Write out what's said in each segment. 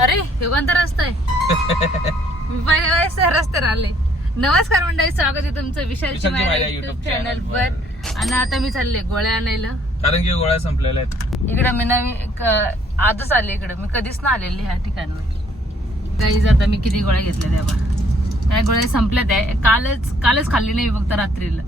अरे हे कोणता रस्ता आहे? मी पहिल्या वेळेस रस्त्यावर आले. नमस्कार मंडळी, स्वागत आहे तुमचं विशालची माझ्या युट्यूब चॅनल वर. आणि आता मी चालले गोळ्या आणायला, कारण की गोळ्या संपलेल्या आहेत. इकडे मी आजच आले इकडे, मी कधीच ना आलेली ह्या ठिकाणावर. गाईज आता मी किती गोळ्या घेतल्या त्या त्या गोळ्या संपल्या. त्या कालच खाल्ली नाही, फक्त रात्रीला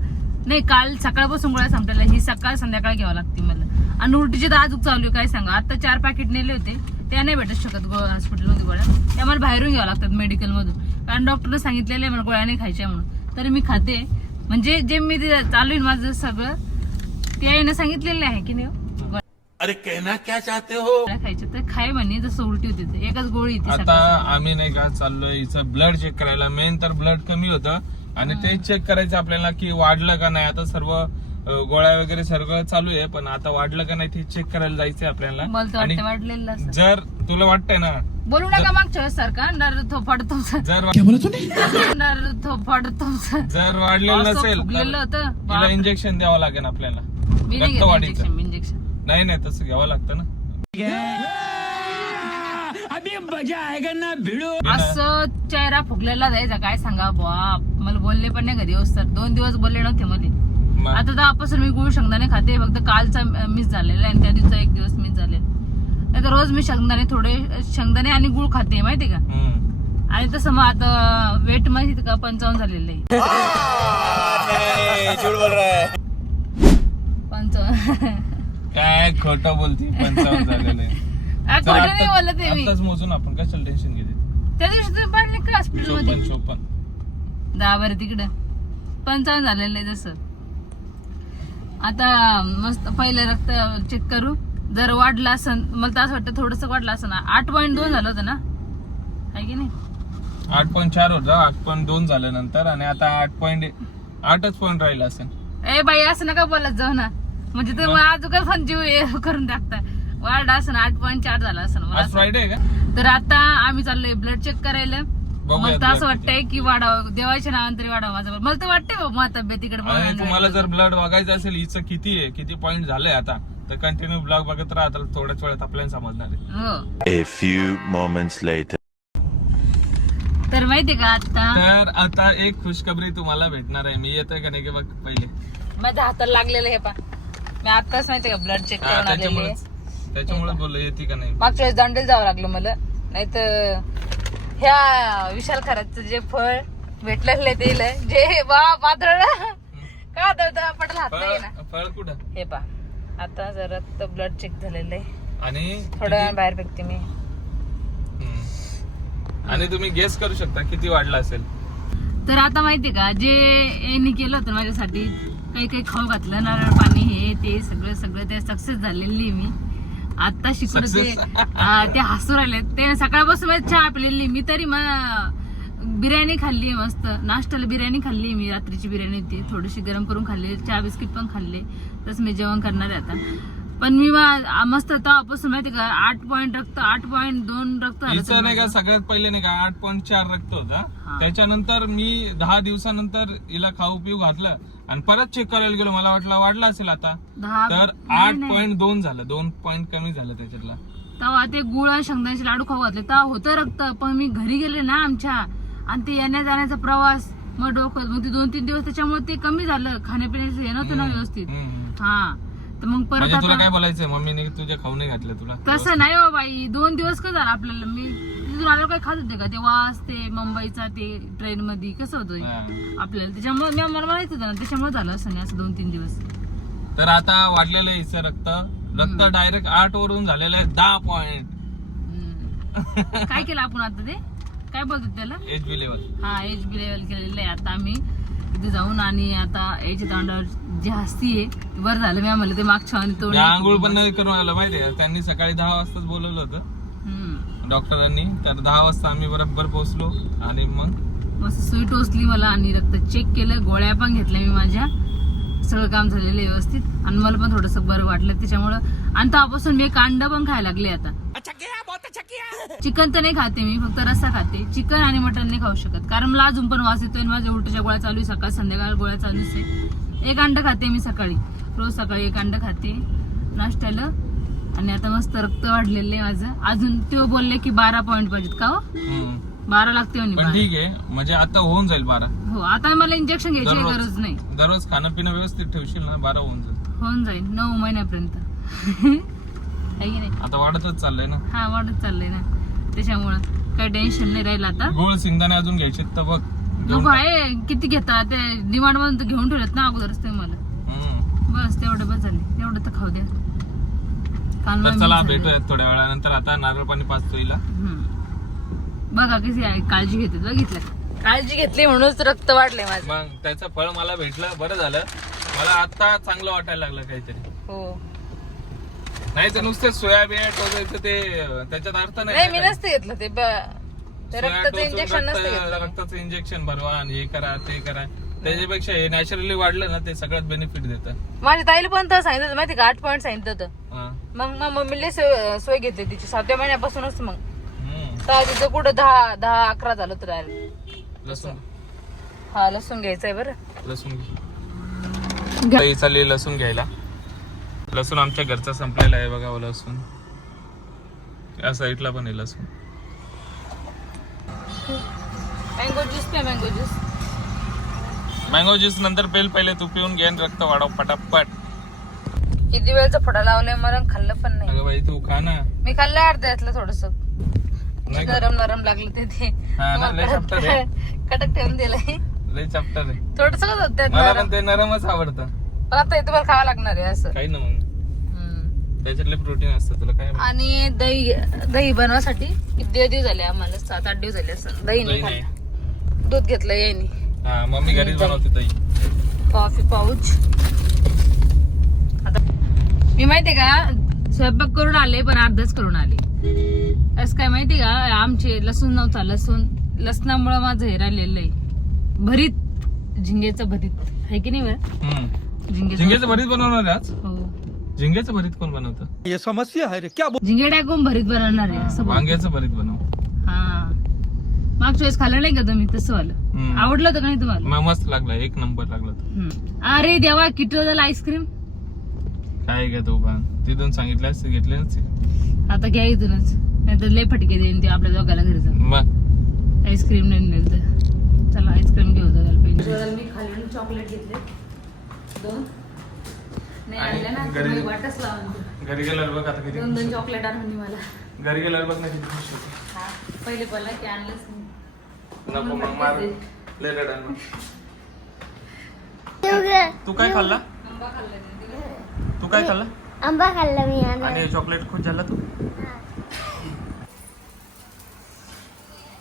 नाही, काल सकाळपासून गोळ्या संपलेल्या. ही सकाळ संध्याकाळ घ्यावं लागते मला. आणि उलटीची तर आजूक चालू आहे, काय सांगा. आता 4 पॅकेट नेले होते, त्या नाही भेटत शकत हॉस्पिटलमध्ये गोळ्या, त्या मला बाहेरून घ्यावं लागतात मेडिकल मधून. कारण डॉक्टरने सांगितलेलं आहे मला गोळ्या नाही खायच्या म्हणून. तरी मी खाते, म्हणजे जे मी चालू आहे माझं सगळं ते आईने सांगितलेलं आहे की नाही. अरे कहना क्या चाहते हो? खायचं तर खाय म्हणे, जसं उलटी होती एकच गोळी होती. आता आम्ही नाही का चाललोय हिचं ब्लड चेक करायला. मेन तर ब्लड कमी होतं आणि ते चेक करायचं आपल्याला की वाढलं का नाही. आता सर्व गोळ्या वगैरे सगळं चालू आहे, पण आता वाढलं का नाही ते चेक करायला जायचंय आपल्याला. आणि वाढलेलं जर तुला वाटतंय ना, बोलू नका मागच्या वेळेस सारखा थोपाड तुमचं, जर थोपाड तुमचं जर वाढलेलं नसेल फुगलेलं होतं, तिला इंजेक्शन द्यावं लागेल आपल्याला. मी नाही रक्तवाढीचं. इंजेक्शन नाही नाही तसं घ्यावं लागतं ना. असं चेहरा फुगलेला जायचा, काय सांगा बाप. मला बोलले पण नाही कधी सर, 2 दिवस बोलले नव्हते मध्ये. आता तर आपासून मी गुळ शेंगदाणे खाते, फक्त कालचा मिस झालेला आणि त्या दिवसा 1 दिवस मिस झालेला. नाही तर रोज मी थोडे शेंगदाणे आणि गुळ खाते, माहितीये का. आणि तसं मग आता वेट माहिती का 55 झालेलं आहे. 55 काय खोटं बोलती. 55 झालेलं आहे. खोटं नाही बोलत आहे मी. आताच मोजून आपण कशाला टेन्शन घेते. त्या दिवशी तुम्ही पाडले का हॉस्पिटल मध्ये? 54 जा बरं तिकडं. 55 झालेलं आहे. जसं आता मस्त पहिलं रक्त चेक करू. जर वाढलं असन, मला तर असं वाटतं थोडस वाढलं असं ना. 8.2 झालं होतं ना, आहे की नाही. 8.4 होतं, 8.2 झालं नंतर. आणि आता 8.8च पॉईंट राहिला असेल. ए बाई असं नका बोलत जाऊ ना, म्हणजे तुम्ही अजून काय पण जीव करून टाकता. वाढ असं 8.4 झाला असं. आज फ्रायडे आहे का? तर आता आम्ही चाललोय ब्लड चेक करायला. मला तर असं वाटतंय की वाढावं, देवाच्या नावाने तरी वाढावं माझं. मला तर वाटतंय बाबा तब्येतीकडे. आणि तुम्हाला जर ब्लड बघायचं असेल हिचं किती आहे, किती पॉईंट झालंय आता, तर कंटिन्यू ब्लॉग बघत राहा. तर थोड्याच वेळात आपल्याला समजणार आहे. हो. A few moments later. तर माहितीये का आता एक खुशखबरी तुम्हाला भेटणार आहे. मी येतोय का नाही की बघ पहिले. माझ्या हाताला लागलेलं हे पा. मी आताच माहितीये का ब्लड चेक करून आलेले. त्याच्यामुळे बोललो येते का नाही. मागच्या वेळेस दांडेल जावं लागलं मला, नाही तर ह्या विशाल खराचं जे फळ भेटलेलं ते जे पातळ का पटलं हात नाही ना. फळ कुठं हे पा. आता जरा ब्लड चेक झालेलं आहे आणि थोडं बाहेर फेकते मी. आणि तुम्ही गेस करू शकता किती वाढला असेल. तर आता माहितीये का, जे यांनी केलं होतं माझ्यासाठी, काही खाऊ घातलं, नारळ पाणी हे ते सगळं ते सक्सेस झालेली मी. आता शिकवत ते हसू राहिले. ते सकाळपासून चहा पिलेली मी. तरी बिर्याणी खाल्ली मस्त. नाश्त्याला बिर्याणी खाल्ली मी, रात्रीची बिर्याणी होती, थोडीशी गरम करून खाल्ली, चहा बिस्किट पण खाल्ले. तसं मी जेवण करणार आहे आता. पण मी मस्त तेव्हापासून माहिती का 8.2 रक्त हिचं नाही का सगळ्यात पहिले नाही का 8.4 रक्त होता. त्याच्यानंतर मी 10 दिवसानंतर हिला खाऊ पिऊ घातलं आणि परत चेक करायला गेलो. मला वाटलं वाढला असेल आता, तर 8.2 झालं. 2 पॉईंट कमी झालं त्याच्यातला. तेव्हा ते गुळ आणि शेंगदाण्याचे लाडू खाऊ घातले तेव्हा होतं रक्त. पण मी घरी गेले ना आमच्या, आणि ते येण्या जाण्याचा प्रवास, मग डोकं, मग ते 2-3 दिवस त्याच्यामुळे ते कमी झालं. खाण्यापिण्याचं हे नव्हतं ना व्यवस्थित. हा, तर मग परत तुला काय बोलायचंय, मम्मीने तुझ्या खाऊ नाही घातलं तुला? तसं नाही हो बाई, 2 दिवस का झालं आपल्याला. मी तिथून आलो काय खात होते का, ते वास, ते मुंबईचा ते ट्रेन मध्ये कसं होतं आपल्याला, त्याच्यामुळे मला माहित होतं ना, त्याच्यामुळे झालं असं नाही असं 2-3 दिवस. तर आता वाढलेलं आहे हिचं रक्त डायरेक्ट 8 वरून झालेलं आहे 10 पॉईंट. काय केलं आपण आता, ते काय बोलतात त्याला, HB लेवल. हा, HB लेवल केलेलं आहे. आता आम्ही तिथे जाऊन, आणि आता याच्या तोंडावर जी हस्ती आहे बरं झालं. मी आम्हाला ते मागच्या आणि आंघोळ पण नाही करून आलं माहितीये का. त्यांनी सकाळी 10 वाजताच बोलवलं होतं डॉक्टरांनी. तर 10 वाजता आम्ही बरोबर पोहोचलो आणि मग मस्त सुई टोचली मला आणि रक्त चेक केलं, गोळ्या पण घेतल्या मी माझ्या. सगळं काम झालेलं व्यवस्थित आणि मला पण थोडंसं बरं वाटलं त्याच्यामुळं. आणि तेव्हापासून मी अंड पण खायला लागले आता. चिकन तर नाही खाते मी, फक्त रस्सा खाते. चिकन आणि मटन नाही खाऊ शकत, कारण मला अजून पण वास येतोय. माझ्या उलटीच्या गोळ्या चालू आहे, सकाळ संध्याकाळ गोळ्या चालूच आहे. 1 अंड खाते मी सकाळी, रोज सकाळी 1 अंड खाते नाश्त्याला. आणि आता मस्त रक्त वाढलेलं आहे माझं. अजून ते बोलले की 12 पॉईंट पाहिजेत का हो? 12 लागते म्हणे. पण ठीक आहे, म्हणजे आता होऊन जाईल 12. हो, आता मला इंजेक्शन घ्यायची गरज नाही. दररोज खाणं पिणं व्यवस्थित ठेवशील ना, 12 होऊन जाईल 9 महिन्यापर्यंत. आहे की नाही? आता वाढतच चाललंय ना. हा, वाढत चाललंय ना, त्याच्यामुळं काही टेन्शन नाही राहिलं आता. गोळ शेंगदाणे अजून घ्यायचे तर बघ. नको आहे, किती घेता ते डिमांड मधून तर घेऊन ठेवलेत ना अगोदरच ते मला. बस तेवढं बस झाले, तेवढं तर खाऊ द्या. तर चला भेटूया थोड्या वेळानंतर. आता नारळ पाणी पाचतो हिला. बघा कशी आहे, काळजी घेते. बघितलं, काळजी घेतली म्हणूनच रक्त वाढले माझं. मग त्याचं फळ मला भेटलं, बरं झालं. मला आता चांगलं वाटायला लागलं काहीतरी. हो, नाही तर नुसते सोयाबीन टोचायचं ते त्याच्यात अर्थ नाही. मी नसते घेतलं ते रक्ताचं इंजेक्शन नसतं घेतलं. रक्ताचं इंजेक्शन भरवा आणि हे करा ते करा. त्याच्यापेक्षा हे नॅचरली वाढलं ना, ते सगळ्यात बेनिफिट देतं. माझ्या ताईला पण तर सांगितलं माहिती का, 8 पॉईंट सांगितलं होतं. मग मम्मीला सोय घेतली तिची 7व्या महिन्यापासूनच. मग तिचं कुठं 10-11 झालं तर लसूण. हा, लसूण घ्यायचंय बरं. लसूण चालली लसूण घ्यायला. लसूण आमच्या घरचा संपलेला आहे बघा. लसूण या साईडला पण आहे लसूण. मँगो ज्यूस पे. मँगो ज्यूस नंतर पेल, पहिले तू पिऊन घे, रक्त वाढव पटापट. किती वेळचा फोडा लावलाय मला, खाल्लं पण नाही. अगं बाई तू खा ना. मी खाल्लं अर्ध्यातलं थोडस. नरम लागलं ते कडक ठेवून दिलंय. लय चॅप्टर आहे थोडस. मला पण ते नरमच आवडतं. पण आता तुम्हाला खावं लागणार आहे असं काही ना. मग त्याच्यातले प्रोटीन असतं तुला काय. आणि दही बनवासाठी किती दिवस झाले आम्हाला, 7-8 दिवस झाले असं. दही नाही, दूध घेतलं यायनी. हा, मम्मी घरीच बनवते दही. Coffee pouch. आता मी माहितीये का, स्वयंपाक करून आले पण अर्धच करून आले. असं काय माहितीये का, आमचे लसूण नव्हता. लसणामुळे माझं हे राहिलेलं आहे. भरीत, झिंगेचं भरीत आहे की नाही बरं? झिंगेचं भरीत बनवणार आज? हो. झिंगेचं भरीत कोण बनवतं? ये समस्या है रे क्या? झिंगे टाकून भरीत बनवणार आहे. वांग्याचं भरीत बनव. हा, मागच्या वेळेस खाल्लं नाही का तुम्ही तसं वालं? आवडलं होतं का नाही तुम्हाला? मस्त लागला, 1 नंबर लागला. अरे देवा, किती झालं आईस्क्रीम. काय घ्या तू पण तिथून सांगितल्यास घेतले ना. आता घ्या इथूनच, नाही तर लय फटके देईन ते आपल्या दोघाला घरी जाऊन. मग आईस्क्रीम नाही नेलं तर चला आईस्क्रीम घेऊ जायला पाहिजे. मी खाली चॉकलेट घेतले 2. नाही आणले ना, तुम्ही वाटच लावून घरी गेल्यावर बघ आता किती 2 चॉकलेट आणून मला. घरी गेल्यावर बघ ना किती खुश होते. हा, पहिले बोला की आणलंच नाही. नको मग मार लय रडान. तू काय खाल्ला? आंबा खाल्ला. तू काय खाल्ला? आंबा खाल्ला मी. आणि चॉकलेट खुश झाला तू?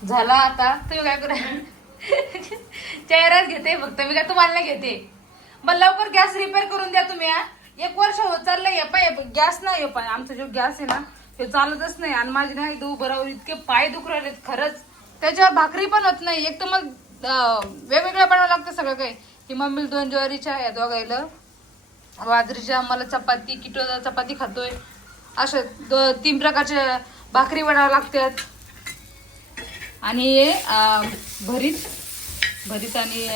झाला. आता तुम्ही काय करा, चेहराच घेते फक्त मी, काय तुम्हाला नाही घेते. मग लवकर गॅस रिपेअर करून द्या तुम्ही. 1 वर्ष होत चाललंय. गॅस नाही पाय, आमचा जो गॅस आहे ना ते चालतच नाही. आणि माझे नाही बरोबर इतके पाय दुखू राहिलेत खरंच. त्याच्यावर भाकरी पण होत नाही. एक तर मग वेगवेगळं बनावं लागतं सगळं काही. ही मम्मीला 2 ज्वारीच्या, या दोघायला बाजरीच्या, मला चपाती, किटो चपाती खातोय. अशा 3 प्रकारच्या भाकरी बनावं लागतात. आणि भरीत आणि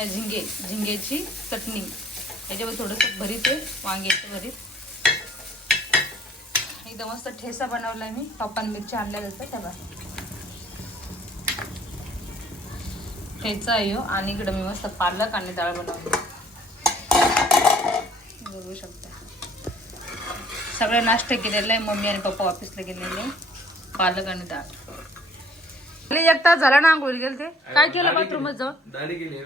झिंगेची चटणी. याच्यावर थोडंसं भरीत आहे, वांग्याचं भरीत. एकदम मस्त ठेसा बनवलाय मी. पप्पान मिरची आणल्या जातं त्याला ठेचा आहे. आणि इकडं मी मस्त पालक आणि डाळ बनवली. बघू शकता, सगळं नाश्ता केलेला आहे. मम्मी आणि पप्पा ऑफिसला गेलेले. पालक आणि डाळ. 1 तास झाला ना आंघोळ गेले ते. काय केलं बाथरूमच जाऊन? दाढी केली.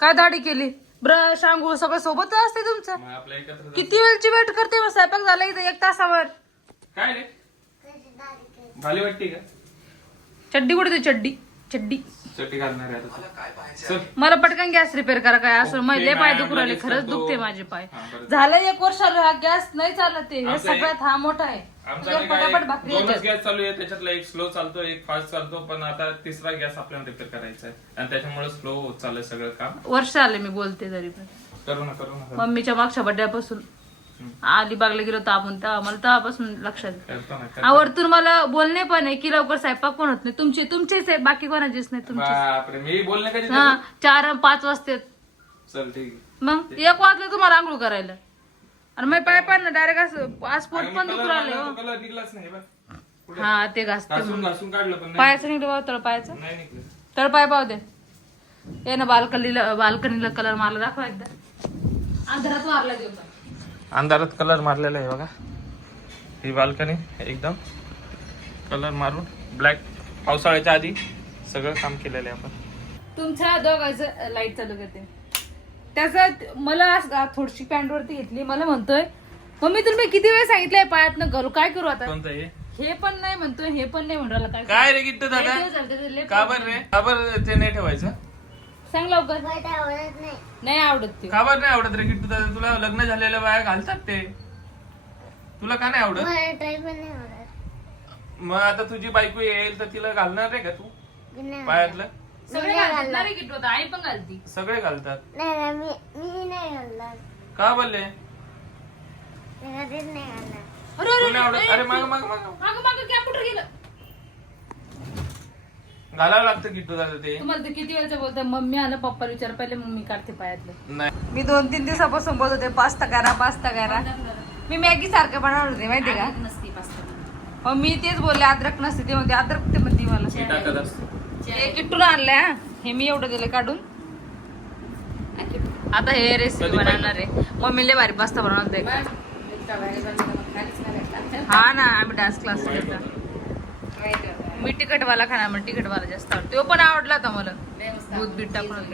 काय दाढी केली? ब्रश, आंघोळ सगळं सोबत असते तुमचं. किती वेळची वेट करते मग? स्वयंपाक झाला इथं 1 तासावर. काय रे भाली वाटते का? चड्डी कुठे ते? चड्डी घालणार आहे. मला पटकन गॅस रिपेअर करा. काय असं लय पाय दुखू राहिले, खरंच दुखते माझे पाय. झालं 1 वर्ष गॅस नाही चालत. हे सगळ्यात हा मोठा आहे. पटापट भाकरी दोनच गॅस चालू आहे, त्याच्यातला एक स्लो चालतो, एक फास्ट चालतो. पण आता 3रा गॅस आपल्याला रिपेअर करायचा आहे आणि त्याच्यामुळे स्लो होत चाललंय सगळं काम. वर्ष आले मी बोलते तरी पण. करू ना. मम्मीच्या मागच्या बड्ड्यापासून अलिबागला गेलो तर आपण, मला तेव्हापासून लक्षात. आवडतून मला बोलणे पण आहे की लवकर स्वयंपाक पण होत नाही. तुमचेच आहे, बाकी कोणाचेच नाही. तुमचे मी बोलणे कधी? 4-5 वाजतात. चल ठीक. मग 1 वाजलं तुम्हाला आंघोळ करायला. आणि मग पाय पण ना डायरेक्ट असं आज पोट पण दुखू राहिले हो. कलर निघलाच नाही बघ. पुढे. हा ते घासते घासून घासून काढलं पण नाही. पायाचं निघलं बाबा तळपायाचं नाही निघलं. तळपाय पाहू दे. ये ना बाल्कनीला कलर मारला दाखवा एकदा. अंधारात मारला देऊ पण. अंधारात कलर मारलेला आहे बघा. ही बाल्कनी एकदम कलर मारून ब्लॅक. पावसाळ्याच्या आधी सगळं काम केलेलं आहे आपण. तुमच्या दोघांचं लाईट चालू करते. त्याचा मला आज थोडीशी पॅन्ट वरती घेतली. मला म्हणतोय मम्मी तुला मी किती वेळ सांगितलंय पायात न घालू, काय करू आता. कोणतं हे? हे पण नाही म्हणतोय, हे पण नाही म्हणून राहिला. काय रे गिट्टू दादा, का बर रे, का बर ते नाही ठेवायचं? सांग लवकर. नाही आवडत ते. का बर नाही आवडत रे गिट्टू दादा? तुला लग्न झालेल्या बाया घालतात ते, तुला का नाही आवडत? मग आता तुझी बायको येईल तर तिला घालणार रे का तू पायातलं? सगळे घालतात रे किट्टू, आता आई पण घालती. सगळे घालतात. मी नाही घालणार. का बोलले? अरे तुला नाही आवडत? अरे माग माग माग माग कॅम्प्युटर गेलं. घालावं लागतं गिट्टू दादा ते. तुम्हाला ते किती वेळचं बोलतोय मम्मी आलं पप्पा विचार पहिले मम्मी काढते पायातलं. नाही मी 2-3 दिवसापासून बोलत होते पास्ता करा. मी मॅगी सारखं बनवत होते माहिती का. मग मी तेच बोलले अद्रक नसते ते म्हणते अद्रक ते म्हणते मला. मी टाकत असतो. हे किट्टून आणलंय हा. हे मी एवढं दिलं काढून. आता हे रेसिपी बनवणार आहे. मम्मीला भारी पास्ता बनवते. हा ना आम्ही डान्स क्लास मी तिखटवाला खाणार मग तिखटवाला जास्त आवडतो. तो पण आवडला होता मला. दूध बीट टाकून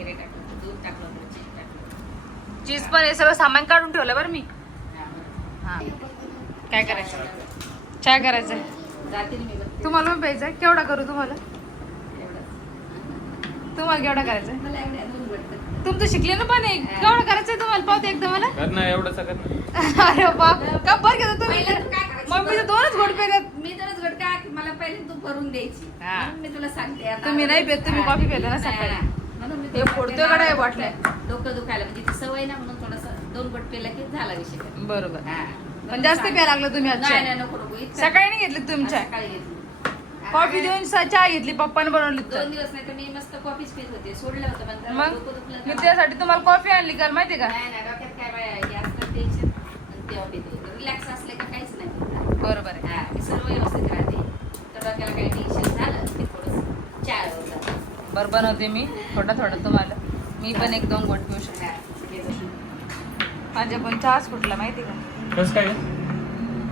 चीज पण हे सगळं सामान काढून ठेवलं बरं मी. हा काय करायचं, चहा करायचंय तुम्हाला पण प्यायचंय. केवढा करू तुम्हाला केवढा करायचंय? तुमचं शिकले ना पण केवढं करायचंय तुम्हाला पावते एकदा मला. करणार एवढं सगळं. अरे बाप का बरं घेतो तुम्ही. मम्मीचं 2च घोट पेल्यात. मी तरच घट का मला पहिले तू करून द्यायची. हा. म्हणून मी तुला सांगते आता. तुम्ही नाही पेत, तुम्ही कॉफी पेला ना सकाळी. म्हणून मी हे तुला फोडतोय सांगते. कडा हे बाटल्या. डोकं दुखायला म्हणजे ती सवय ना म्हणून थोडस 2 घट पेला की झाला विषय. बरोबर. हा. पण जास्त प्यायला लागलं तुम्ही नाही आजच्या. नाही नको नको इतकं. सकाळी नाही घेतली तुमच्या. सकाळी घेतली. कॉफी देऊन चहा घेतली पप्पाने बनवली 2 दिवस नाही तर मी मस्त कॉफीच पित होते. सोडलं होतं पण जरा मग डोकं दुखलं मी का त्यासाठी तुम्हाला कॉफी आणली काल माहिती का. नाही नाही डोक्यात काय बाय हे असलं टेन्शन तेव्हा पिते. रिलॅक्स असले का काहीच नाही. बरोबर आहे. हा मी सर्व व्यवस्थित राहते. तर डोक्याला काही टेन्शन झालं की थोडंसं चहा होतं. बरं बनवते मी थोडं तुम्हाला. मी पण 1-2 घोट पिऊ शकते. माझ्या पण चहाच फुटला माहिती का. कसं काय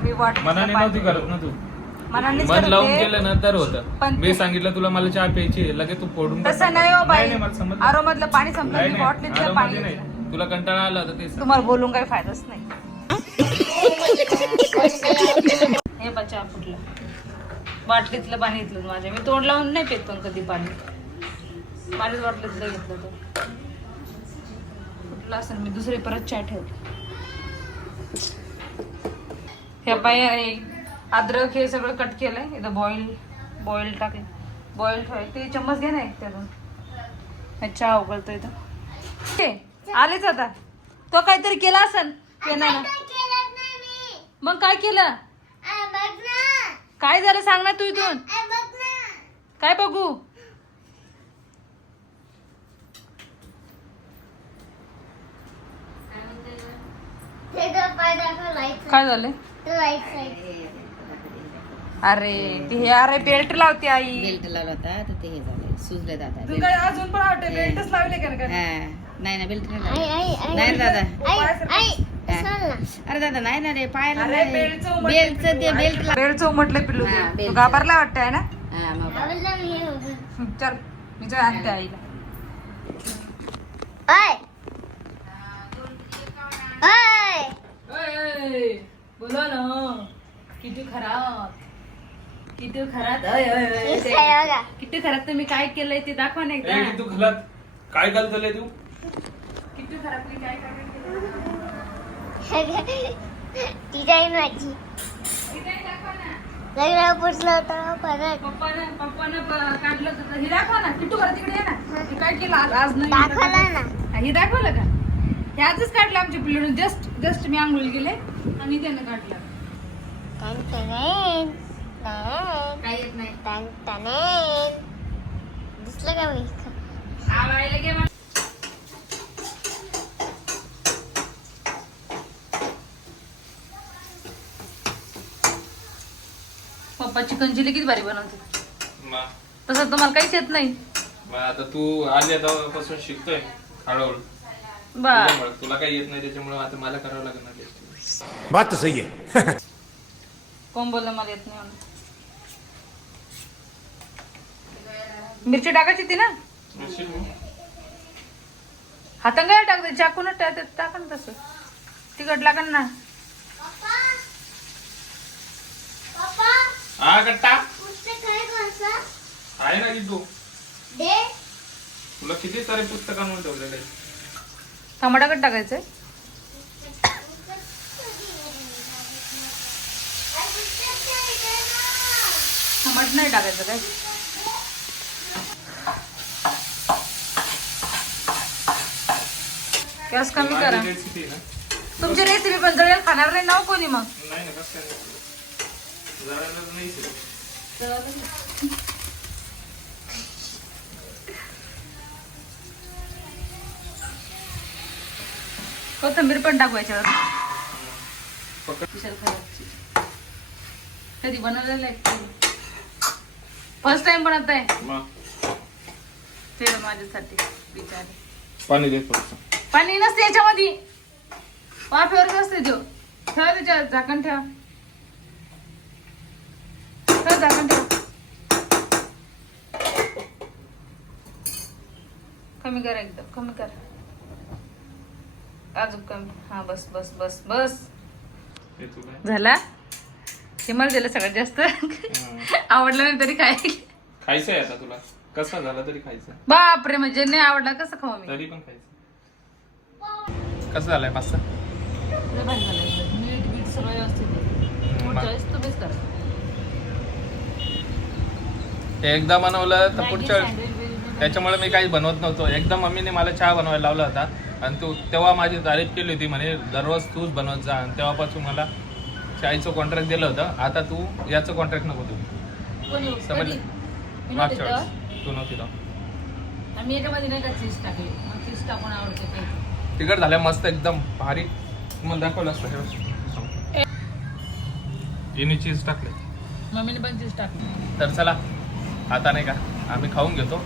मी वाट मनाने नव्हती करत ना तू. मनानेच मन लावून करते. गेलं नंतर होतं. पण मी सांगितलं तुला मला चहा प्यायची आहे, लगेच तू फोडून तसं नाही हो बाई. मला समजलं. आरो मधलं पाणी संपलं नाही, मी नाही, बॉटलीतलं आराम पाणी मध्ये घेतलं. नाही. तुला कंटाळा आला होता तेच. तुम्हाला बोलून काही फायदाच नाही. हे बच्चा फुटलं. बाटलीतलं पाणी घेतलं माझ्या. मी तोंड लावून नाही पेत पण कधी पाणी. माझ्याच बाटलीतलं घेतलं तो फुटलं असं. मी दुसरी परत चहा ठेवते. हे बाई अद्रक हे सगळं कट केलंय. इथं बॉईल टाकलं. बॉईल ठेवाय ते चम्मच घे ना एक त्यातून. चहा उकळतो इथं. आलेच आता. तो काहीतरी केला असेल पेनानं. मग काय केलं, काय झालं सांग ना तू इथून. काय बघू. काय झालं. अरे ते हे अरे बेल्ट लावते आई. बेल्ट लावला होता तर ते हे झालं सुजले दादा. तू काय अजून पण आवडते बेल्टच लावले का नाही ना बेल्ट नाही दादा. अरे दादा नाही ना रे पायाला अरे बेल्टचं बेल्टचं उमटलं पिल्लू. हा, तू बेल्टचं. घाबरला वाटतंय ना. हा मग चल मी जर आणते आईला. बोलो ना किती खराब किती खराब तुम्ही काय केलंय ते दाखवा ना एकदा. तू घालत काय घालतले तू. किती खराब तुम्ही काय केलं डिझाईन माझी हे दाखवा ना. लग्न पुसलं होतं परत पप्पानं काढलं होतं. हे दाखवा ना किट्टू घरात तिकडे ये ना. हे काय केलं आज नाही दाखवला ना. हे दाखवलं का. हे आजच काढलं आमच्या पिल्लून. जस्ट मी आंघोळ गेले आणि त्यानं काढलं. काय येत नाही दिसलं का मी. आवायला घे मला. पप्पा चिकन चिली किती भारी बनवते. मग तसं तुम्हाला काहीच येत नाही. आता तू आली तेव्हापासून शिकतोय हळूहळू. बर तुला काही येत नाही त्याच्यामुळे आता मला करावं लागेल ना टेस्ट. बात तो सही है. कोण बोललं मला येत नाही म्हणून. मिरची टाकायची ती ना हातांग काय टाकते चाकून टाका ना तसं तिखट लागन ना. हा कट्टा आहे ना की तू तुला किती सारे पुस्तकांवर ठेवलेले आहेत. टमाटा कट टाकायचंय. टमाट नाही टाकायचं काय. गॅस कमी करा. माझी रेसिपी ना तुमची रेसिपी पण जळेल खाणार नाही ना हो कोणी मग. नाही ना कसं काय जरा नाही कोथिंबीर पण टाकू याच्यावर. कधी बनवलेलं आहे फर्स्ट टाइम बनवत आहे ते माझ्यासाठी बिचारे. पाणी दे थोडंसं. पाणी नसते याच्यामध्ये वाफेवरच असते तो. ठेवा त्याच्यावर झाकण ठेवा. ठेवा झाकण ठेवा. कमी करा एकदम कमी करा. अजून कमी. हा बस बस बस बस हे तू काय झाला. हे मला दिलं सगळ्यात जास्त आवडलं नाही तरी काय. खायचंय आता तुला कसा झाला तरी खायचं. बापरे म्हणजे नाही आवडला कसं खाऊ मी. तरी पण खायचं. कसं झालंय पास्ता. लय भारी झालंय. मीठ बीट सगळं व्यवस्थित आहे. पुढच्या वेळेस तुम्हीच करा. ते एकदा बनवलं तर पुढच्या वेळेस त्याच्यामुळे मी काही बनवत नव्हतो. एकदा मम्मीने मला चहा बनवायला लावला होता आणि तू तेव्हा माझी तारीफ केली होती म्हणे दररोज तूच बनवत जा. आणि तेव्हापासून मला चायचं कॉन्ट्रॅक्ट दिलं होतं. आता तू याचं कॉन्ट्रॅक्ट नको देऊ. कोणी समजलं. कधी? मागच्या वेळेस तू नव्हती राव. आम्ही याच्यामध्ये नाही का चीज टाकली. मग चीज टाकून आवडते काही. तिकट झाल्या मस्त एकदम भारी. मला दाखवलं असतं हे हिने चीज टाकले. मम्मीने पण चीज टाकली. तर चला आता नाही का आम्ही खाऊन घेतो.